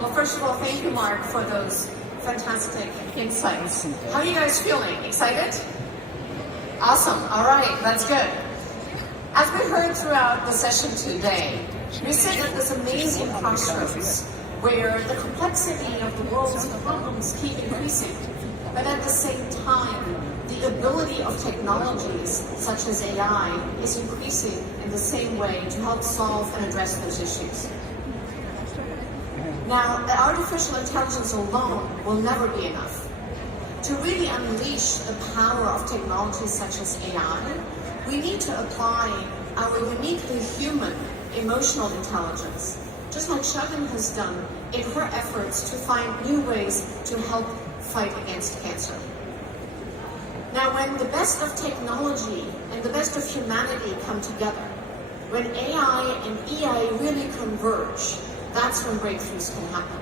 Well, first of all, thank you, Mark, for those fantastic insights. How are you guys feeling? Excited? Awesome. All right, that's good. As we heard throughout the session today, we sit at this amazing crossroads where the complexity of the world's problems keep increasing, but at the same time, the ability of technologies such as AI is increasing in the same way to help solve and address those issues. Now, artificial intelligence alone will never be enough. To really unleash the power of technologies such as AI, we need to apply our uniquely human emotional intelligence, just like Shagun has done in her efforts to find new ways to help fight against cancer. Now, when the best of technology and the best of humanity come together, when AI and EI really converge, that's when breakthroughs can happen.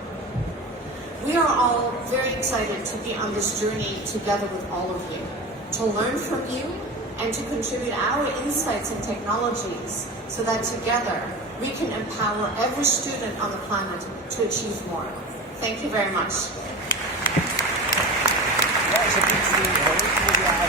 We are all very excited to be on this journey together with all of you, to learn from you and to contribute our insights and technologies so that together we can empower every student on the planet to achieve more. Thank you very much. Ja,